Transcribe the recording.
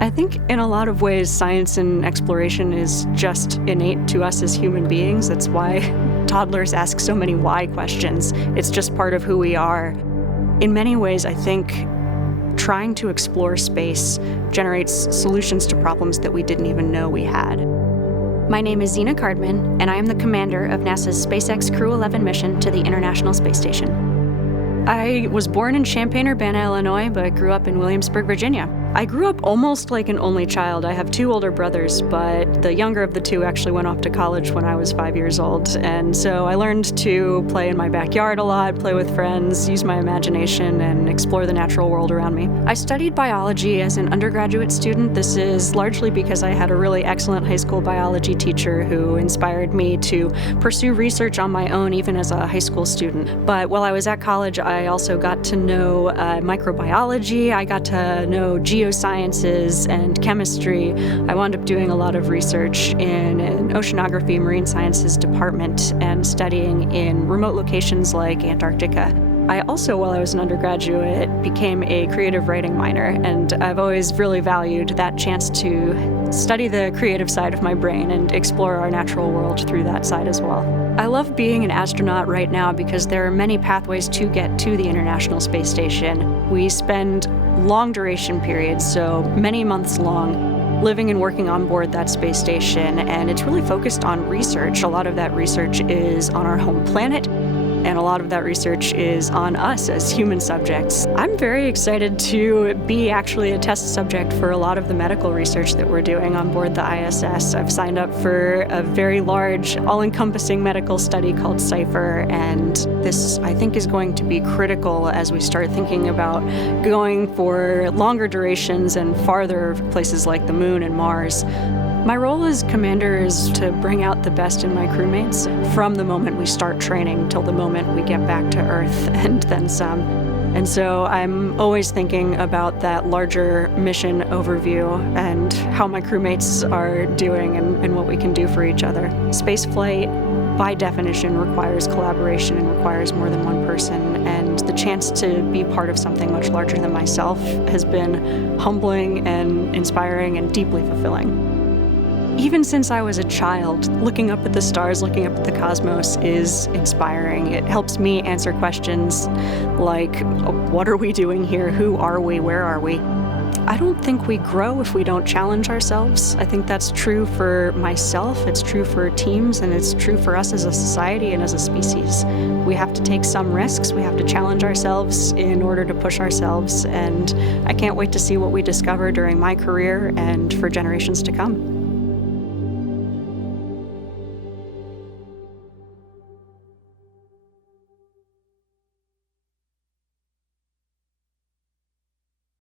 I think in a lot of ways, science and exploration is just innate to us as human beings. That's why toddlers ask so many why questions. It's just part of who we are. In many ways, I think trying to explore space generates solutions to problems that we didn't even know we had. My name is Zena Cardman, and I am the commander of NASA's SpaceX Crew11 mission to the International Space Station. I was born in Champaign-Urbana, Illinois, but grew up in Williamsburg, Virginia. I grew up almost like an only child. I have two older brothers, but the younger of the two actually went off to college when I was 5 years old. And so I learned to play in my backyard a lot, play with friends, use my imagination, and explore the natural world around me. I studied biology as an undergraduate student. This is largely because I had a really excellent high school biology teacher who inspired me to pursue research on my own, even as a high school student. But while I was at college, I also got to know microbiology. I got to know geosciences and chemistry. I wound up doing a lot of research in an oceanography marine sciences department and studying in remote locations like Antarctica. I also, while I was an undergraduate, became a creative writing minor, and I've always really valued that chance to study the creative side of my brain and explore our natural world through that side as well. I love being an astronaut right now because there are many pathways to get to the International Space Station. We spend long duration periods, so many months long, living and working on board that space station, and it's really focused on research. A lot of that research is on our home planet, and a lot of that research is on us as human subjects. I'm very excited to be actually a test subject for a lot of the medical research that we're doing on board the ISS. I've signed up for a very large, all-encompassing medical study called CIPHER, and this, I think, is going to be critical as we start thinking about going for longer durations and farther places like the Moon and Mars. My role as commander is to bring out the best in my crewmates from the moment we start training till the moment we get back to Earth and then some. And so I'm always thinking about that larger mission overview and how my crewmates are doing and what we can do for each other. Spaceflight, by definition, requires collaboration and requires more than one person, and the chance to be part of something much larger than myself has been humbling and inspiring and deeply fulfilling. Even since I was a child, looking up at the stars, looking up at the cosmos is inspiring. It helps me answer questions like, what are we doing here? Who are we? Where are we? I don't think we grow if we don't challenge ourselves. I think that's true for myself, it's true for teams, and it's true for us as a society and as a species. We have to take some risks, we have to challenge ourselves in order to push ourselves, and I can't wait to see what we discover during my career and for generations to come.